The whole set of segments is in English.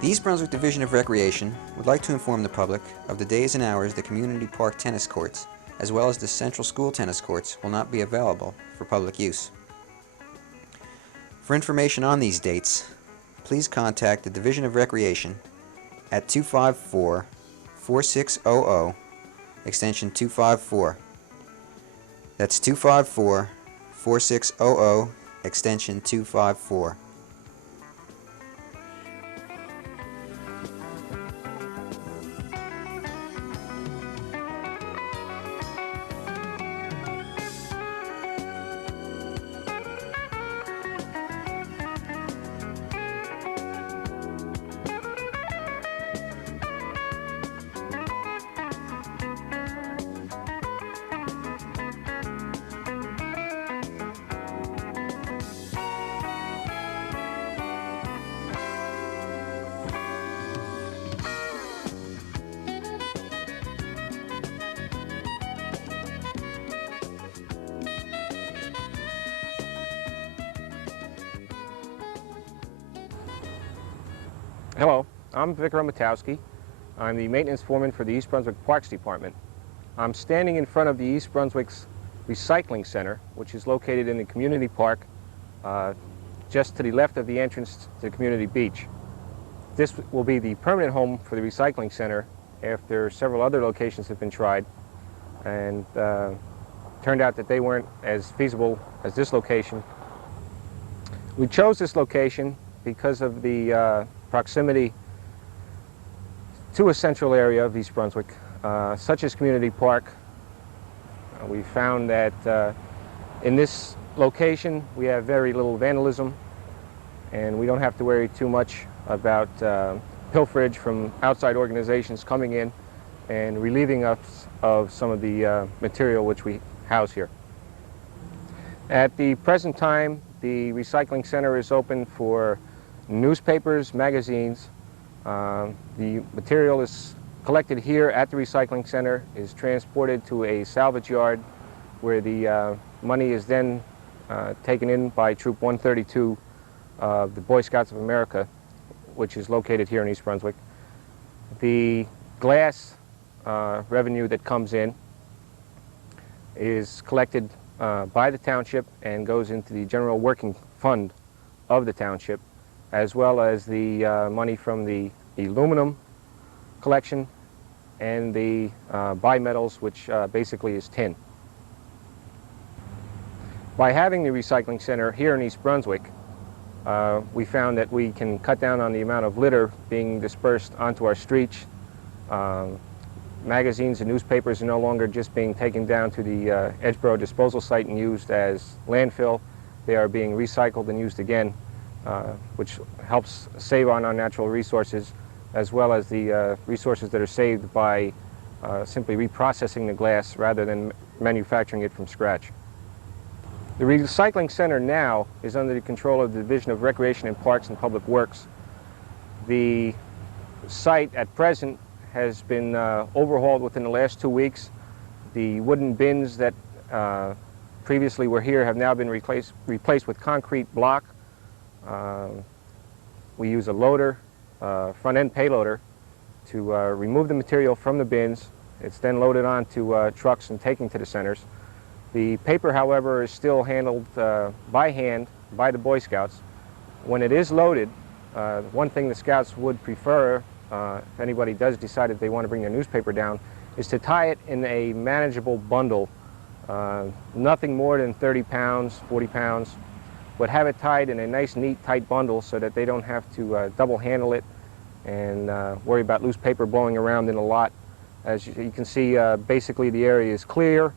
The East Brunswick Division of Recreation would like to inform the public of the days and hours the community park tennis courts, as well as the central school tennis courts, will not be available for public use. For information on these dates, please contact the Division of Recreation at 254-4600, extension 254. That's 254-4600, extension 254. Hello, I'm Vicar Matowski. I'm the maintenance foreman for the East Brunswick Parks Department. I'm standing in front of the East Brunswick's Recycling Center, which is located in the community park just to the left of the entrance to the community beach. This will be the permanent home for the Recycling Center after several other locations have been tried, and turned out that they weren't as feasible as this location. We chose this location because of the proximity to a central area of East Brunswick, such as Community Park. We found that in this location we have very little vandalism, and we don't have to worry too much about pilferage from outside organizations coming in and relieving us of some of the material which we house here. At the present time, the Recycling Center is open for newspapers, magazines. The material is collected here at the Recycling Center, is transported to a salvage yard where the money is then taken in by Troop 132 of the Boy Scouts of America, which is located here in East Brunswick. The glass revenue that comes in is collected by the township and goes into the general working fund of the township, as well as the money from the aluminum collection and the bimetals, which basically is tin. By having the Recycling Center here in East Brunswick, we found that we can cut down on the amount of litter being dispersed onto our streets. Magazines and newspapers are no longer just being taken down to the Edgeboro disposal site and used as landfill. They are being recycled and used again, which helps save on our natural resources, as well as the resources that are saved by simply reprocessing the glass rather than manufacturing it from scratch. The Recycling Center now is under the control of the Division of Recreation and Parks and Public Works. The site at present has been overhauled within the last 2 weeks. The wooden bins that previously were here have now been replaced with concrete block. We use a loader, front-end payloader, to remove the material from the bins. It's then loaded onto trucks and taken to the centers. The paper, however, is still handled by hand by the Boy Scouts. When it is loaded, one thing the Scouts would prefer, if anybody does decide that they want to bring their newspaper down, is to tie it in a manageable bundle, nothing more than 30 pounds, 40 pounds, but have it tied in a nice, neat, tight bundle so that they don't have to double handle it and worry about loose paper blowing around in a lot. As you can see, basically the area is clear.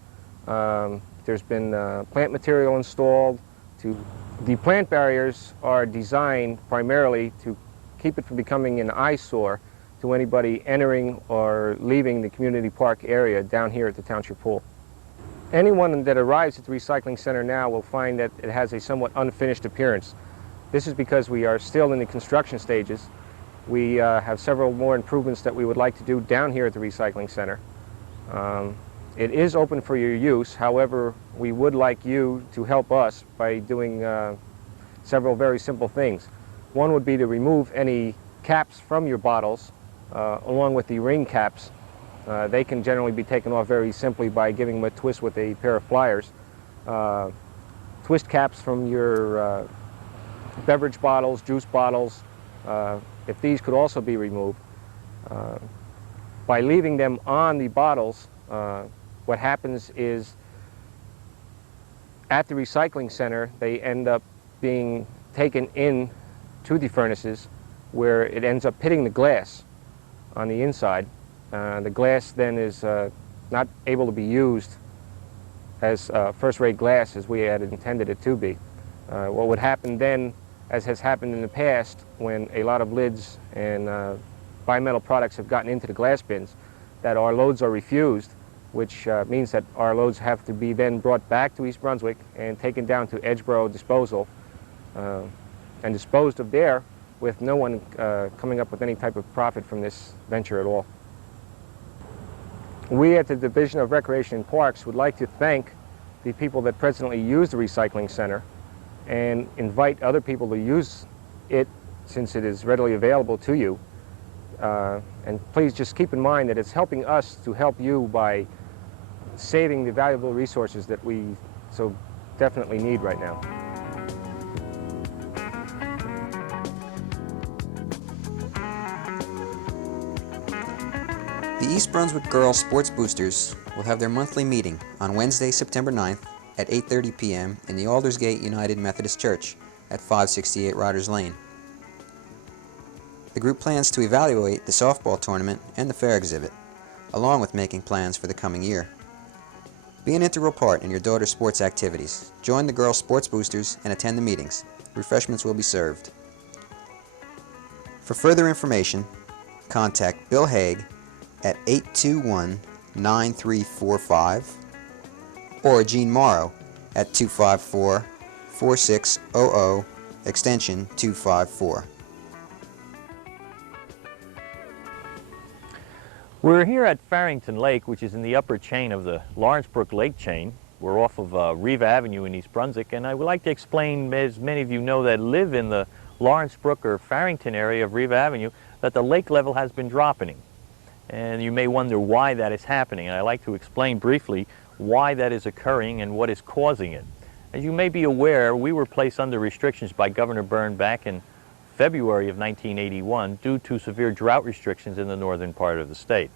There's been plant material installed. The plant barriers are designed primarily to keep it from becoming an eyesore to anybody entering or leaving the community park area down here at the Township Pool. Anyone that arrives at the Recycling Center now will find that it has a somewhat unfinished appearance. This is because we are still in the construction stages. We have several more improvements that we would like to do down here at the Recycling Center. It is open for your use. However, we would like you to help us by doing several very simple things. One would be to remove any caps from your bottles, along with the ring caps. They can generally be taken off very simply by giving them a twist with a pair of pliers. Twist caps from your beverage bottles, juice bottles, if these could also be removed. By leaving them on the bottles, what happens is at the recycling center, they end up being taken in to the furnaces where it ends up hitting the glass on the inside. The glass then is not able to be used as first-rate glass as we had intended it to be. What would happen then, as has happened in the past, when a lot of lids and bimetal products have gotten into the glass bins, that our loads are refused, which means that our loads have to be then brought back to East Brunswick and taken down to Edgeboro disposal and disposed of there, with no one coming up with any type of profit from this venture at all. We at the Division of Recreation and Parks would like to thank the people that presently use the recycling center and invite other people to use it since it is readily available to you. And please just keep in mind that it's helping us to help you by saving the valuable resources that we so definitely need right now. The East Brunswick Girls Sports Boosters will have their monthly meeting on Wednesday, September 9th at 8:30 p.m. in the Aldersgate United Methodist Church at 568 Riders Lane. The group plans to evaluate the softball tournament and the fair exhibit, along with making plans for the coming year. Be an integral part in your daughter's sports activities. Join the Girls Sports Boosters and attend the meetings. Refreshments will be served. For further information, contact Bill Haig at 821-9345 or Gene Morrow at 254-4600 extension 254. We're here at Farrington Lake, which is in the upper chain of the Lawrence Brook Lake chain. We're off of Riva Avenue in East Brunswick, and I would like to explain, as many of you know that live in the Lawrence Brook or Farrington area of Riva Avenue, that the lake level has been dropping. And you may wonder why that is happening, and I'd like to explain briefly why that is occurring and what is causing it. As you may be aware, we were placed under restrictions by Governor Byrne back in February of 1981 due to severe drought restrictions in the northern part of the state.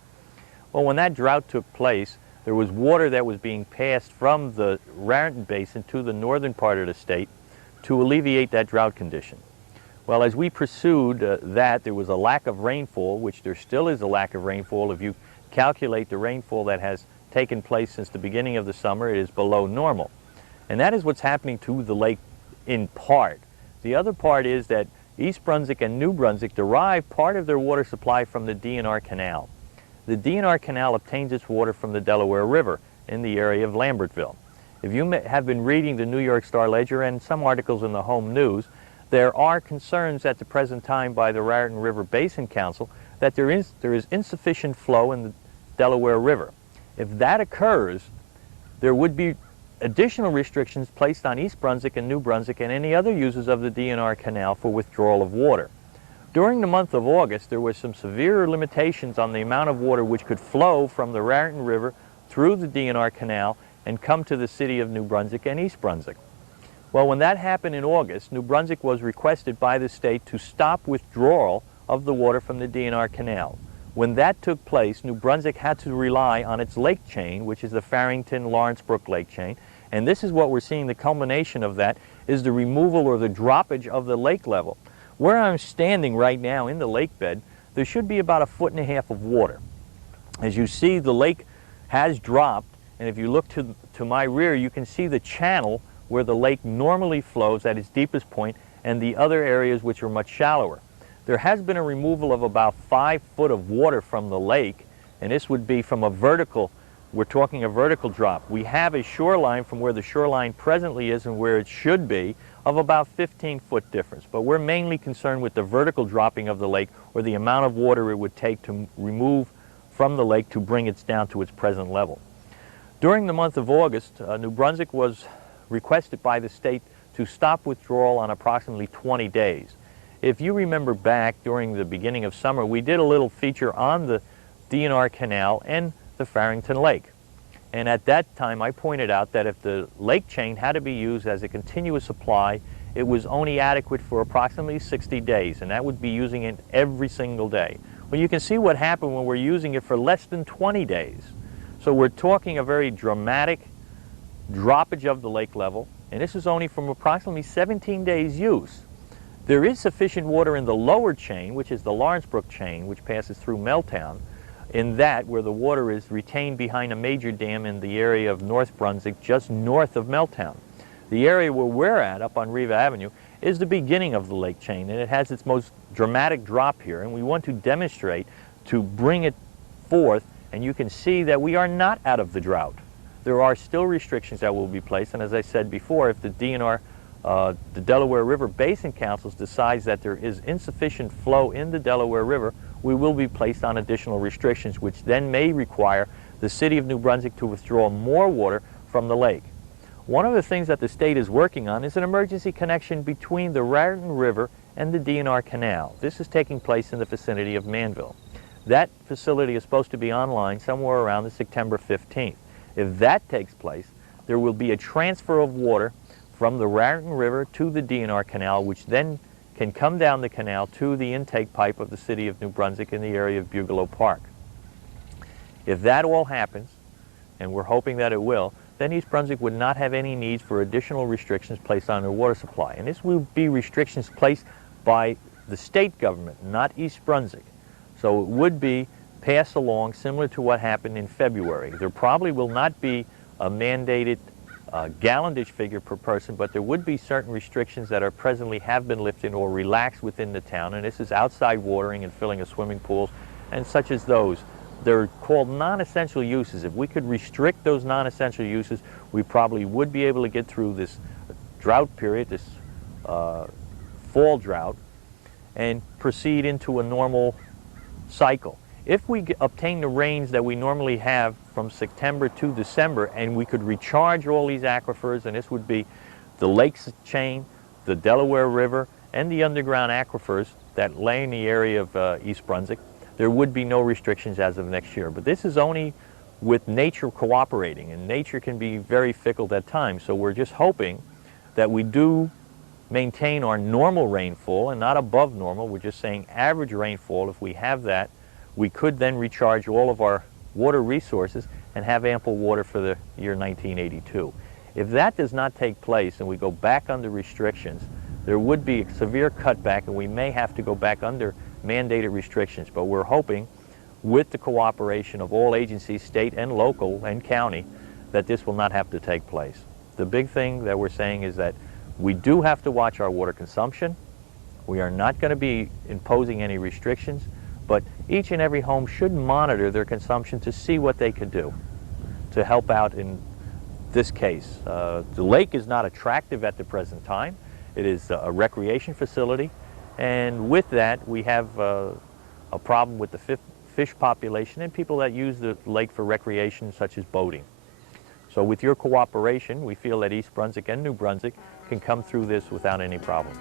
Well, when that drought took place, there was water that was being passed from the Raritan Basin to the northern part of the state to alleviate that drought condition. Well, as we pursued that, there was a lack of rainfall, which there still is a lack of rainfall. If you calculate the rainfall that has taken place since the beginning of the summer, it is below normal. And that is what's happening to the lake in part. The other part is that East Brunswick and New Brunswick derive part of their water supply from the D&R Canal. The D&R Canal obtains its water from the Delaware River in the area of Lambertville. If you have been reading the New York Star Ledger and some articles in the Home News, there are concerns at the present time by the Raritan River Basin Council that there is insufficient flow in the Delaware River. If that occurs, there would be additional restrictions placed on East Brunswick and New Brunswick and any other users of the D&R Canal for withdrawal of water. During the month of August, there were some severe limitations on the amount of water which could flow from the Raritan River through the D&R Canal and come to the city of New Brunswick and East Brunswick. Well, when that happened in August, New Brunswick was requested by the state to stop withdrawal of the water from the D&R Canal. When that took place, New Brunswick had to rely on its lake chain, which is the Farrington-Lawrence Brook Lake chain, and this is what we're seeing. The culmination of that is the removal or the droppage of the lake level. Where I'm standing right now in the lake bed, there should be about 1.5 feet of water. As you see, the lake has dropped, and if you look to my rear, you can see the channel where the lake normally flows at its deepest point and the other areas which are much shallower. There has been a removal of about 5 feet of water from the lake, and this would be from a vertical, we're talking a vertical drop. We have a shoreline from where the shoreline presently is and where it should be of about 15-foot difference, but we're mainly concerned with the vertical dropping of the lake or the amount of water it would take to remove from the lake to bring it down to its present level. During the month of August, New Brunswick was requested by the state to stop withdrawal on approximately 20 days. If you remember back during the beginning of summer, we did a little feature on the DNR Canal and the Farrington Lake. And at that time, I pointed out that if the lake chain had to be used as a continuous supply, it was only adequate for approximately 60 days, and that would be using it every single day. Well, you can see what happened when we're using it for less than 20 days. So we're talking a very dramatic droppage of the lake level, and this is only from approximately 17 days use. There is sufficient water in the lower chain, which is the Lawrence Brook chain, which passes through Melltown, in that where the water is retained behind a major dam in the area of North Brunswick, just north of Melltown. The area where we're at, up on Riva Avenue, is the beginning of the lake chain, and it has its most dramatic drop here, and we want to demonstrate to bring it forth, and you can see that we are not out of the drought. There are still restrictions that will be placed, and as I said before, if the DNR, the Delaware River Basin Council, decides that there is insufficient flow in the Delaware River, we will be placed on additional restrictions, which then may require the city of New Brunswick to withdraw more water from the lake. One of the things that the state is working on is an emergency connection between the Raritan River and the DNR Canal. This is taking place in the vicinity of Manville. That facility is supposed to be online somewhere around the September 15th. If that takes place, there will be a transfer of water from the Raritan River to the DNR Canal, which then can come down the canal to the intake pipe of the city of New Brunswick in the area of Bugalo Park. If that all happens, and we're hoping that it will, then East Brunswick would not have any needs for additional restrictions placed on their water supply. And this will be restrictions placed by the state government, not East Brunswick. So it would be passed along similar to what happened in February. There probably will not be a mandated gallonage figure per person, but there would be certain restrictions that are presently have been lifted or relaxed within the town, and this is outside watering and filling of swimming pools and such as those. They're called non-essential uses. If we could restrict those non-essential uses, we probably would be able to get through this drought period, this fall drought, and proceed into a normal cycle. If we obtain the rains that we normally have from September to December, and we could recharge all these aquifers, and this would be the lakes chain, the Delaware River, and the underground aquifers that lay in the area of East Brunswick, there would be no restrictions as of next year. But this is only with nature cooperating, and nature can be very fickle at times. So we're just hoping that we do maintain our normal rainfall and not above normal. We're just saying average rainfall. If we have that, we could then recharge all of our water resources and have ample water for the year 1982. If that does not take place and we go back under restrictions, there would be a severe cutback, and we may have to go back under mandated restrictions. But we're hoping, with the cooperation of all agencies, state and local and county, that this will not have to take place. The big thing that we're saying is that we do have to watch our water consumption. We are not going to be imposing any restrictions, but each and every home should monitor their consumption to see what they could do to help out in this case. The lake is not attractive at the present time. It is a recreation facility, and with that we have a problem with the fish population and people that use the lake for recreation, such as boating. So with your cooperation, we feel that East Brunswick and New Brunswick can come through this without any problems.